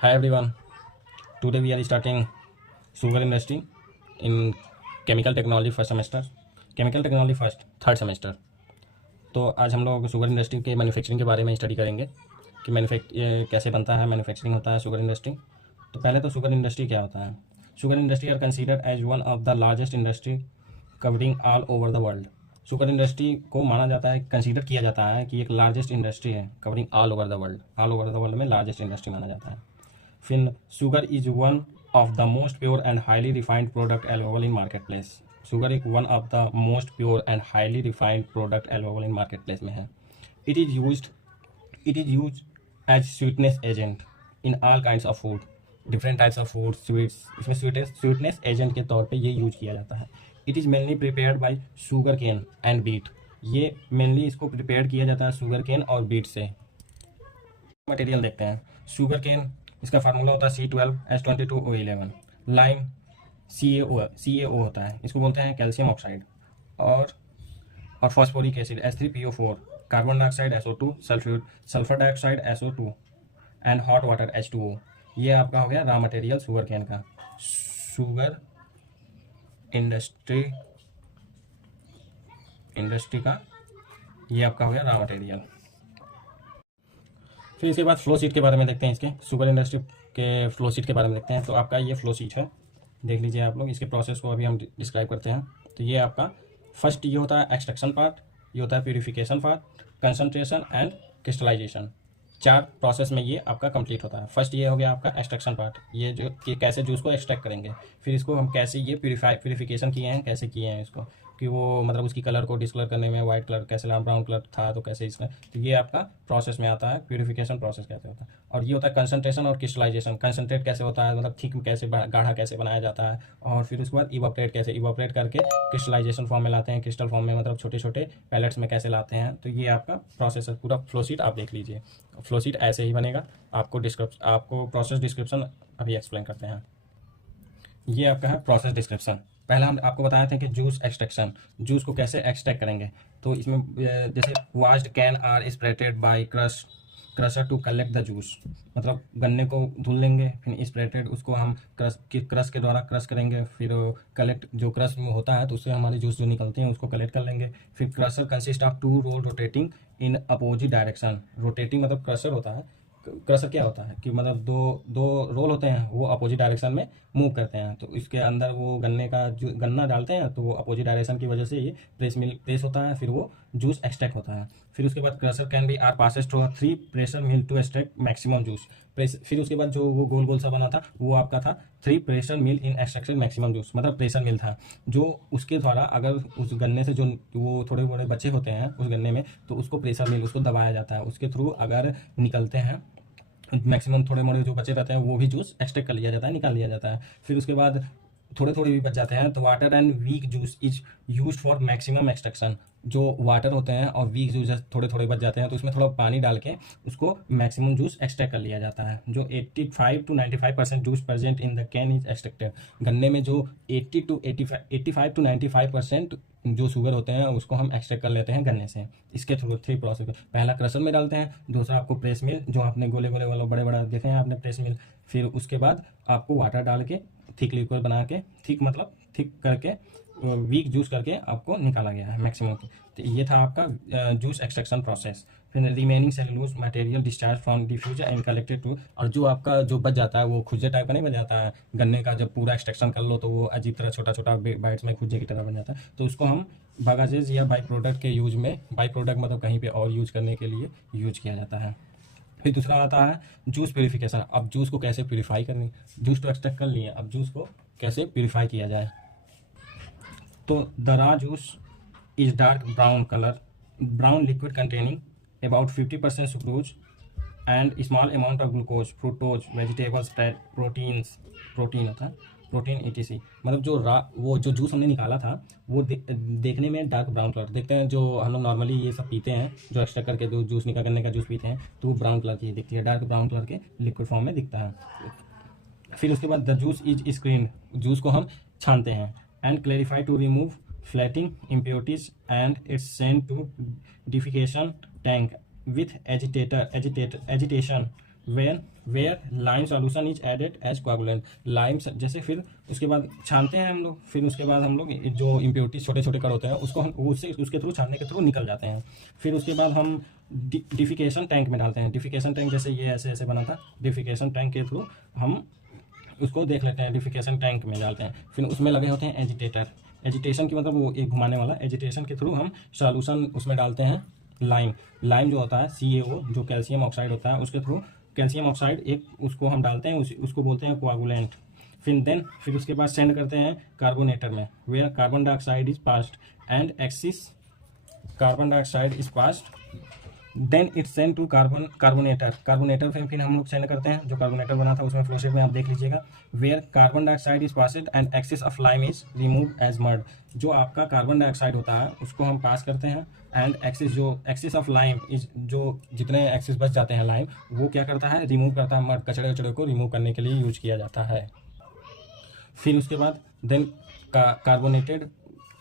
Hi everyone. Today we are starting sugar industry in chemical technology first semester. Chemical technology first third semester. तो आज हम लोग sugar industry के manufacturing के बारे में स्टडी करेंगे कि कैसे बनता है, मैन्युफैक्चरिंग होता है शुगर इंडस्ट्री. तो पहले तो शुगर इंडस्ट्री क्या होता है. Sugar industry are considered as one of the largest industry covering all over the world. Sugar industry को माना जाता है, कंसीडर किया जाता है कि एक लार्जेस्ट इंडस्ट्री है covering all over the world. All over the world में लार्जेस्ट इंडस्ट्री माना जाता है. फिर sugar is one of the most pure and highly refined product available in marketplace. Sugar एक one of the most pure and highly refined product available in marketplace में है. It is use as sweetness agent in all kinds of food. Different types of food sweets, इसमें sweetness agent के तौर पे ये use किया जाता है. It is mainly prepared by sugar cane and beet. ये मेनली इसको प्रिपेयर किया जाता है शुगर केन और बीट से. मटेरियल देखते हैं. शुगर केन, इसका फार्मूला होता है C12H22O11. लाइम CaO होता है, इसको बोलते हैं कैल्शियम ऑक्साइड. और phosphoric acid H3PO4. Carbon dioxide SO2, sulphur dioxide SO2 and hot water H2O. ये आपका हो गया रॉ मटेरियल शुगर केन का. शुगर इंडस्ट्री का ये आपका हो गया रॉ मटेरियल. फिर इसके बाद फ्लो शीट के बारे में देखते हैं. इसके शुगर इंडस्ट्री के फ्लो शीट के बारे में देखते हैं. तो आपका ये फ्लो शीट है, देख लीजिए आप लोग. इसके प्रोसेस को अभी हम डिस्क्राइब करते हैं. तो ये आपका फर्स्ट ये होता है एक्सट्रैक्शन पार्ट, ये होता है purification part, concentration and crystallization. 4 process में ये आपका कंप्लीट होता है. फर्स्ट ये हो गया आपका एक्सट्रैक्शन पार्ट, ये जो कि कैसे जूस को एक्सट्रैक्ट करेंगे. फिर इसको हम कैसे ये प्यूरिफिकेशन किए हैं, कैसे किए हैं इसको, कि वो मतलब उसकी कलर को डिस्कलर करने में वाइट कलर कैसे ला, ब्राउन कलर था तो कैसे इसमें. तो ये आपका प्रोसेस में आता है, प्यूरिफिकेशन प्रोसेस कैसे होता है. और ये होता है कंसंट्रेशन और क्रिस्टलाइजेशन. कंसंट्रेट कैसे होता है, मतलब थिक कैसे गाढ़ा कैसे बनाया जाता है. और फिर उसके बाद इवापोरेट करके क्रिस्टलाइजेशन फॉर्म में लाते हैं, क्रिस्टल फॉर्म में, मतलब छोटे छोटे पैलेट्स में कैसे लाते हैं. तो ये आपका प्रोसेस है. पूरा फ्लो शीट आप देख लीजिए. फ्लो शीट ऐसे ही बनेगा. आपको प्रोसेस डिस्क्रिप्शन अभी एक्सप्लेन करते हैं. ये आपका है प्रोसेस डिस्क्रिप्शन. पहला हम आपको बताए थे कि जूस एक्सट्रैक्शन, जूस को कैसे एक्सट्रैक्ट करेंगे. तो इसमें जैसे washed cane are separated by crusher to collect the juice. मतलब गन्ने को धुल लेंगे, फिर स्प्रेटेड उसको हम क्रश के द्वारा क्रश करेंगे. फिर कलेक्ट जो क्रश में होता है तो उससे हमारे जूस जो निकलते हैं उसको कलेक्ट कर लेंगे. फिर crusher consist of 2 roll rotating in opposite direction. Rotating मतलब क्रशर होता है. क्रशर क्या होता है कि मतलब दो रोल होते हैं, वो अपोजिट डायरेक्शन में मूव करते हैं. तो इसके अंदर वो गन्ने का जो गन्ना डालते हैं तो वो अपोजिट डायरेक्शन की वजह से ये प्रेस होता है, फिर वो जूस एक्सट्रैक्ट होता है. फिर उसके बाद crusher cane be are passes through 3 pressure mill to extract maximum juice. फिर उसके बाद जो वो गोल गोल सा बना था वो आपका था 3 pressure mill in extraction maximum juice. मतलब प्रेशर मिल था जो उसके द्वारा अगर उस गन्ने से जो वो थोड़े बड़े बच्चे होते हैं उस गन्ने में, तो उसको प्रेशर मिल उसको दबाया जाता है. उसके थ्रू अगर निकलते हैं मैक्सिमम थोड़े मोड़े जो बचे रहते हैं वो भी जूस एक्सट्रैक्ट कर लिया जाता है, निकाल लिया जाता है. फिर उसके बाद थोड़े थोड़े भी बच जाते हैं तो water and weak juice is used for maximum extraction. जो वाटर होते हैं और वीक जूस थोड़े थोड़े बच जाते हैं तो उसमें थोड़ा पानी डाल के उसको मैक्सिमम जूस एक्सट्रैक्ट कर लिया जाता है. जो 85 to 95% juice present in the can is extracted. गन्ने में जो 85 to 95% जो शुगर होते हैं उसको हम एक्सट्रैक्ट कर लेते हैं गन्ने से. इसके थ्रू 3 प्रोसेस. पहला क्रशर में डालते हैं, दूसरा आपको प्रेस मिल जो आपने गोले गोले वाला बड़े बड़ा देखे हैं आपने प्रेस मिल. फिर उसके बाद आपको वाटर डाल के थिक लिक्विड बना के, थिक मतलब थिक करके वीक जूस करके आपको निकाला गया है मैक्सिमम. तो ये था आपका जूस एक्सट्रैक्शन प्रोसेस. फिर remaining cellulose material discharge from diffuser and collected to. और जो आपका जो बच जाता है वो खुज्जे टाइप का नहीं बन जाता है गन्ने का. जब पूरा एक्सट्रैक्शन कर लो तो वो अजीब तरह छोटा छोटा बाइट्स में खुज्जे की तरह बन जाता है. तो उसको हम बागाजेज या बाई प्रोडक्ट के यूज में, बाई प्रोडक्ट मतलब कहीं पे और यूज करने के लिए यूज किया जाता है. फिर दूसरा आता है जूस प्यूरिफिकेशन. अब जूस को कैसे प्यूरिफाई करनी. जूस तो एक्सट्रैक्ट कर लिए, अब जूस को कैसे प्यूरिफाई किया जाए. तो the raw juice is dark brown liquid containing about 50% sucrose and small amount of glucose, fructose, vegetables, fat, protein होता है, प्रोटीन etc. मतलब वो जो जूस हमने निकाला था वो देखने में डार्क ब्राउन कलर देखते हैं. जो हम लोग नॉर्मली ये सब पीते हैं जो एक्सट्रैक्ट करके जो जूस निकाल करने का जूस पीते हैं तो वो ब्राउन कलर की दिखती है, डार्क ब्राउन कलर के लिक्विड फॉर्म में दिखता है. फिर उसके बाद the juice is screen. Juice को हम छानते हैं and clarify to remove floating impurities and it's send to defecation tank with agitation where where lime solution is added as coagulant. Lime जैसे फिर उसके बाद छानते हैं हम लोग, फिर उसके बाद हम लोग जो इम्प्योरिटी छोटे छोटे कण होते हैं उसको हम उससे उसके थ्रू छानने के थ्रू निकल जाते हैं। फिर उसके बाद हम डिफिकेशन टैंक में डालते हैं। डिफिकेशन टैंक जैसे ये ऐसे ऐसे बना था, डिफिकेशन टैंक के थ्रू हम उसको देख लेते हैं, डिफिकेशन टैंक में डालते हैं। फिर उसमें लगे होते हैं एजिटेटर। एजिटेशन की मतलब वो एक घुमाने वाला, एजिटेशन के थ्रू हम सॉल्यूशन उसमें डालते हैं लाइम। लाइम जो होता है CaO जो कैल्शियम ऑक्साइड होता है, उसके थ्रू कैल्शियम ऑक्साइड एक उसको हम डालते हैं, उसको बोलते हैं कोआगुलेंट। फिर उसके बाद सेंड करते हैं कार्बोनेटर में, where carbon dioxide is passed and excess carbon dioxide is passed then it's send to carbonator. Carbonator फिर हम लोग सेंड करते हैं, जो कार्बोनेटर बना था उसमें फ्लोशीट में आप देख लीजिएगा, where carbon dioxide is passed and excess of lime is remove as mud. जो आपका कार्बन डाइऑक्साइड होता है उसको हम पास करते हैं, and excess of lime is जो जितने एक्सिस बच जाते हैं लाइम, वो क्या करता है, रिमूव करता है मड। कचड़े वचड़े को रिमूव करने के लिए यूज किया जाता है। फिर उसके बाद देन कार्बोनेटेड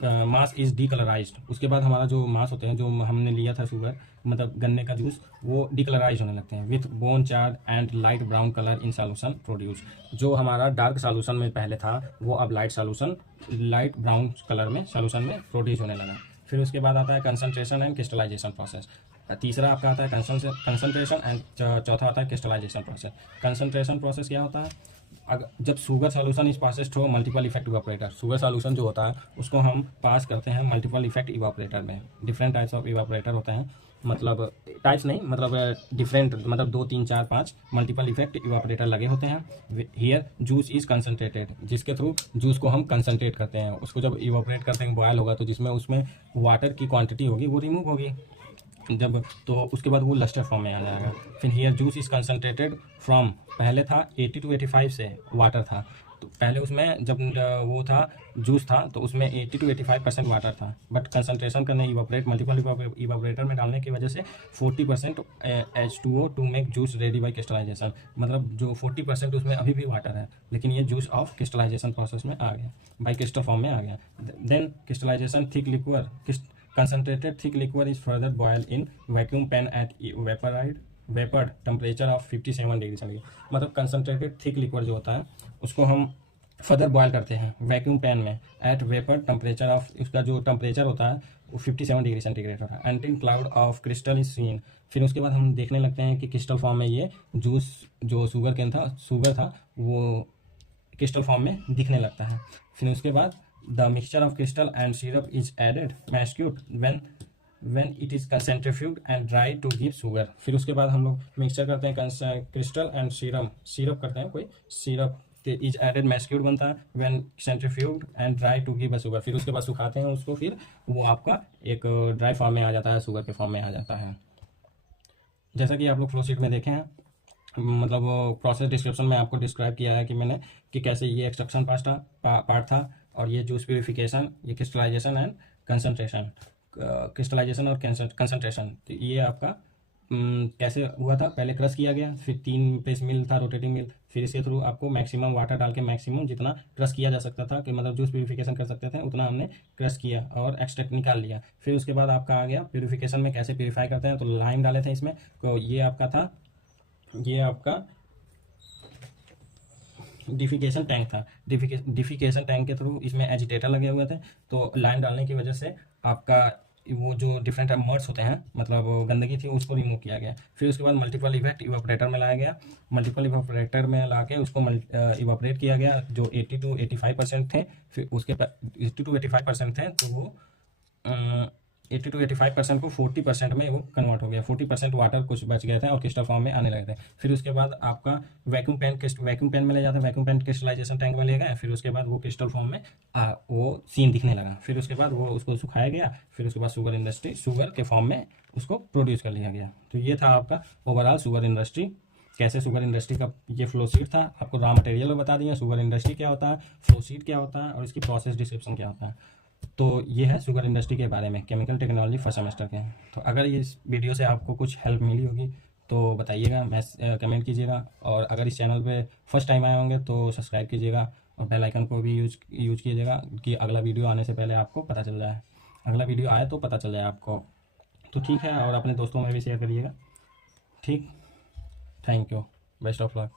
मास इज डीकलराइज्ड। उसके बाद हमारा जो मास होते हैं, जो हमने लिया था शुगर मतलब गन्ने का जूस, वो डीकलराइज होने लगते हैं with bone charred and light brown colour in solution produce. जो हमारा डार्क सॉल्यूशन में पहले था वो अब लाइट ब्राउन कलर में सॉल्यूशन में प्रोड्यूस होने लगा। फिर उसके बाद आता है कंसंट्रेशन एंड क्रिस्टलाइजेशन प्रोसेस। तीसरा आपका आता है कंसंट्रेशन एंड चौथा आता है क्रिस्टलाइजेशन प्रोसेस। कंसंट्रेशन प्रोसेस क्या होता है, जब sugar solution is pass through multiple effect evaporator. Sugar solution जो होता है उसको हम पास करते हैं मल्टीपल इफेक्ट इवापोरेटर में। डिफरेंट टाइप्स ऑफ इवापोरेटर होते हैं, मतलब टाइप्स नहीं, मतलब डिफरेंट, मतलब 2 3 4 5 मल्टीपल इफेक्ट इवापोरेटर लगे होते हैं। हियर जूस इज कंसनट्रेटेड, जिसके थ्रू जूस को हम कंसनट्रेट करते हैं। उसको जब इवापोरेट करते हैं, बॉयल होगा तो जिसमें उसमें वाटर की क्वांटिटी होगी वो रिमूव होगी जब, तो उसके बाद वो लस्टर फॉर्म में आ जाएगा। फिर here juice is concentrated from, पहले था 80 to 85 से वाटर था, तो पहले उसमें जब वो था जूस था तो उसमें 80 to 85% वाटर था, बट कंसनट्रेशन करने मल्टीपल इवापोरेटर में डालने की वजह से 40% H2O to make juice ready by crystallisation. मतलब जो 40% उसमें अभी भी वाटर है, लेकिन ये जूस ऑफ क्रिस्टलाइजेशन प्रोसेस में आ गया, बाई क्रिस्टल फॉर्म में आ गया। Then crystallisation thick liquid, concentrated thick liquid is further boiled in vacuum pan at vapor temperature of 57 degree centigrade. मतलब कंसनट्रेटेड थिक लिक्विड जो होता है उसको हम फर्दर बॉयल करते हैं वैक्यूम पैन में एट वेपर टेम्परेचर ऑफ, उसका जो टेम्परेचर होता है वो 57 डिग्री सेंटीग्रेड होता है। And in cloud of crystal is seen. फिर उसके बाद हम देखने लगते हैं कि क्रिस्टल फॉर्म में ये जूस जो शुगर था वो क्रिस्टल फॉर्म में दिखने लगता है। फिर उसके बाद the mixture of crystal and syrup is added masqued when it is centrifuged and dried to give sugar। फिर उसके बाद हम लोग मिक्सचर करते हैं क्रिस्टल एंड सिरप करते हैं, कोई सिरप इज एडेड मैस्क्यूड बनता है when centrifuged and dry to give a sugar। फिर उसके बाद सुखाते हैं उसको, फिर वो आपका एक ड्राई फॉर्म में आ जाता है, शुगर के फॉर्म में आ जाता है। जैसा कि आप लोग फ्लो शीट में देखे हैं, मतलब प्रोसेस डिस्क्रिप्शन में आपको डिस्क्राइब किया है कि मैंने कि कैसे ये एक्सट्रैक्शन पार्ट था, और ये जूस प्यूरिफिकेशन, ये क्रिस्टलाइजेशन एंड कंसंट्रेशन, क्रिस्टलाइजेशन और कंसंट्रेशन। तो ये आपका कैसे हुआ था, पहले क्रश किया गया, फिर 3 पेस मिल था, रोटेटिंग मिल, फिर इसके थ्रू आपको मैक्सिमम वाटर डाल के मैक्सिमम जितना क्रश किया जा सकता था कि मतलब जूस प्यूरिफिकेशन कर सकते थे उतना हमने क्रश किया और एक्सट्रैक्ट निकाल लिया। फिर उसके बाद आपका आ गया प्यूरिफिकेशन में कैसे प्यूरिफाई करते हैं, तो लाइम डाले थे इसमें, तो ये आपका था, ये आपका डिफिकेशन टैंक था। डिफिकेशन टैंक के थ्रू इसमें एजिटेटर लगे हुए थे, तो लाइम डालने की वजह से आपका वो जो डिफरेंट मर्ड्स होते हैं, मतलब गंदगी थी, उसको रिमूव किया गया। फिर उसके बाद मल्टीपल इफेक्ट इवापोरेटर में लाया गया, मल्टीपल इवापोरेटर में ला के उसको इवापोरेट किया गया, जो 80 to 85% थे। फिर उसके 80 to 85% थे, तो वो 80 to 85% को 40% में वो कन्वर्ट हो गया। 40% वाटर कुछ बच गए थे और क्रिस्टल फॉर्म में आने लगे थे। फिर उसके बाद आपका वैक्यूम पेन में ले जाता है, वैक्यूम पेन क्रिस्टलाइजेशन टैंक में ले गया। फिर उसके बाद वो क्रिस्टल फॉर्म में वो सीन दिखने लगा। फिर उसके बाद वो उसको सुखाया गया। फिर उसके बाद शुगर के फॉर्म में उसको प्रोड्यूस कर लिया गया। तो ये था आपका ओवरऑल शुगर इंडस्ट्री, कैसे शुगर इंडस्ट्री का ये फ्लो शीट था। आपको रॉ मटेरियल बता दिया, शुगर इंडस्ट्री क्या होता है, फ्लो शीट क्या होता है और इसकी प्रोसेस डिस्क्रिप्शन क्या होता है। तो ये है शुगर इंडस्ट्री के बारे में, केमिकल टेक्नोलॉजी फर्स्ट सेमेस्टर के। तो अगर इस वीडियो से आपको कुछ हेल्प मिली होगी तो बताइएगा, कमेंट कीजिएगा, और अगर इस चैनल पे फर्स्ट टाइम आए होंगे तो सब्सक्राइब कीजिएगा और बेल आइकन को भी यूज कीजिएगा कि अगला वीडियो आने से पहले आपको पता चल जाए, अगला वीडियो आए तो पता चल जाए आपको। तो ठीक है, और अपने दोस्तों में भी शेयर करिएगा। ठीक, thank you. Best of luck.